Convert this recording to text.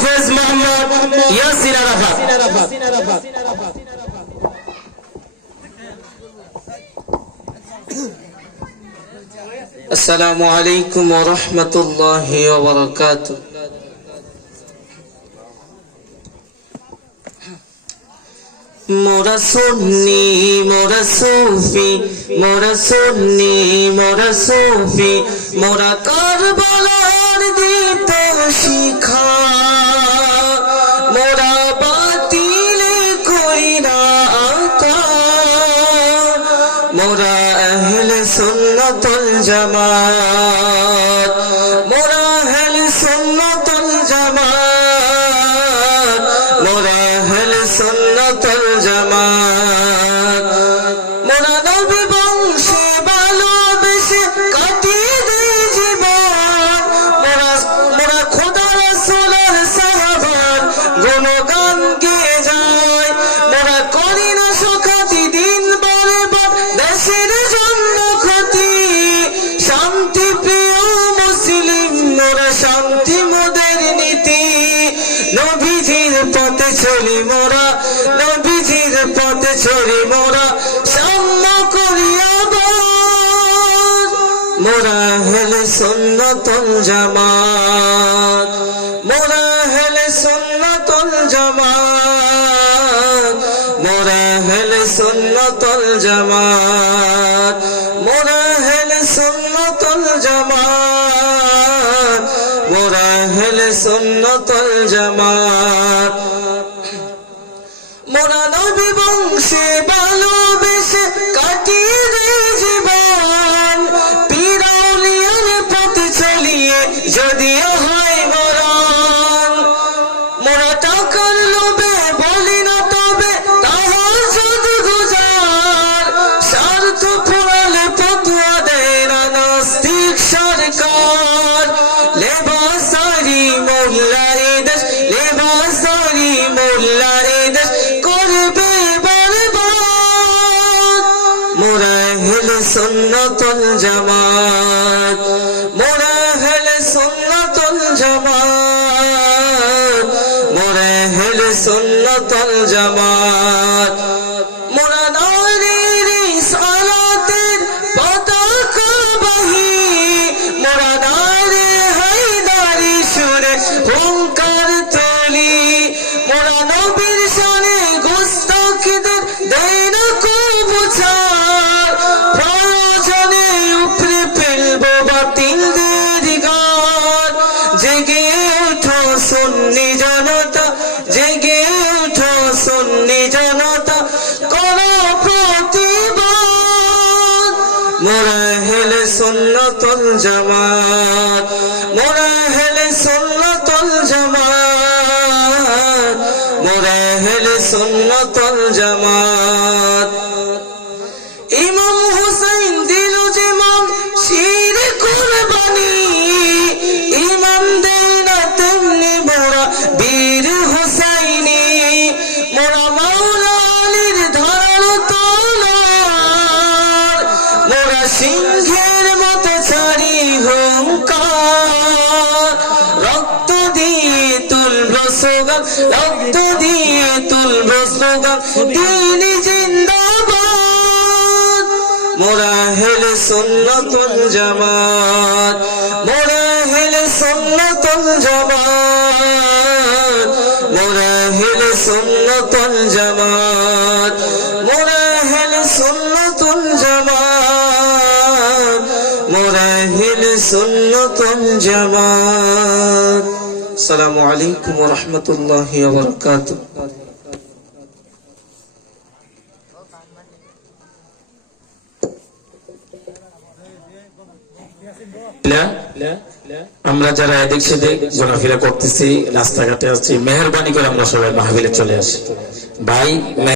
হাফেজ মোহাম্মদ ইয়াসির আরাফাত। আসসালামু আলাইকুম ওয়া রাহমাতুল্লাহি ওয়া বারাকাতুহু। মোরা সুন্নি মোরা সুফি, মোরা সুন্নি মোরা সুফি, মোরা কারবালার দিত শিখা, মোরা বাতিল করি না আকার, মোরা আহলে সুন্নাতুল জামাত, মোরা আহলে সুন্নাতুল জামাত, মোরা আহলে সুন্নাতুল জামাত। মোরা নবী বংশে ভালোবেসে কাটিয়ে দেই জীবন, মোরা খোদা রাসূলের সাহাবার গুণগান গেয়ে যায়, মোরা করি না সুখাতি দিন বারে বার দেশের জন্য ক্ষতি, শান্তি প্রিয় মুসলিম মোরা শান্তি মোদের নীতি, নবীজির পথে চলি মোরা, নবীজির পথে চলি মোরা, সাম্য করি আবার, মোরা আহলে সুন্নাতুল জামাত, মোরা আহলে সুন্নাতুল জামাত, মোরা আহলে সুন্নাতুল জামাত, মোরা আহলে সুন্নাতুল জামাত, মোরা আহলে সুন্নাতুল জামাত। মোরা নবী বংশে ভালোবেসে কাটিয়ে দেই জীবন, পীর আউলিয়ার পথে চলিয়ে যদিও হয় মরণ, মোরা টাকার লোভে বলি না তবে তাহাজ্জুদ গুজার, স্বার্থ ফুরালে ফতোয়া দেয় না নাস্তিক সরকার, লেবাসারি মোল্লার দেশ, লেবাসারি মোল্লার দেশ করবে বরবাদ, মোরা আহলে সুন্নাতুল জামাত, মোরা আহলে সুন্নাতুল জামাত, মোরা আহলে সুন্নাতুল জামাত। মোরা নারীর সালাতের পতাকা বাহি, মোরা নারে হায়দারি সুরে হুঙ্কার তুলি, মোরা নবীর শানে গুস্তাখদের দেয় না কবু ছাড়, প্রয়োজনে উপরে ফেলবো বাতিলদের গান, জেগে ওঠো সুন্নি জনতা, জেগে ওঠো সুন্নি জনতা, করো প্রতিবাদ, মোরা আহলে সুন্নাতুল জামাত, মোরা আহলে সুন্নাতুল জামাত, মোরা আহলে সুন্নাতুল জামাত। ইমাম হুসাইন দিল যেমন শির কুরবানি, ইমান দেয় না তেমনি মোরা বীর হুসাইনি, মোরা মাওলা আলীর ধারালো তলোয়ার, মোরা সিংহের মতো ছাড়ি হুঙ্কার, রক্ত দিয়ে তুলব স্লোগান, রক্ত দিয়ে তুলব স্লোগান, দিন জিন্দাবাদ, মোরা আহলে সুন্নাতুল জামাত, মোরা আহলে সুন্নাতুল জামাত, মোরা আহলে সুন্নাতুল জামাত, মোরা আহলে সুন্নাতুল জামাত, মোরা আহলে সুন্নাতুল জামাত। আসসালামু আলাইকুম ওয়া রাহমাতুল্লাহি ওয়া বারাকাতুহু। আমরা যারা এদিক সেদিক ঘোরাফেরা করতেছি, রাস্তাঘাটে আছি, মেহেরবানি করে আমরা সবাই মাহফিলে চলে আসি ভাই।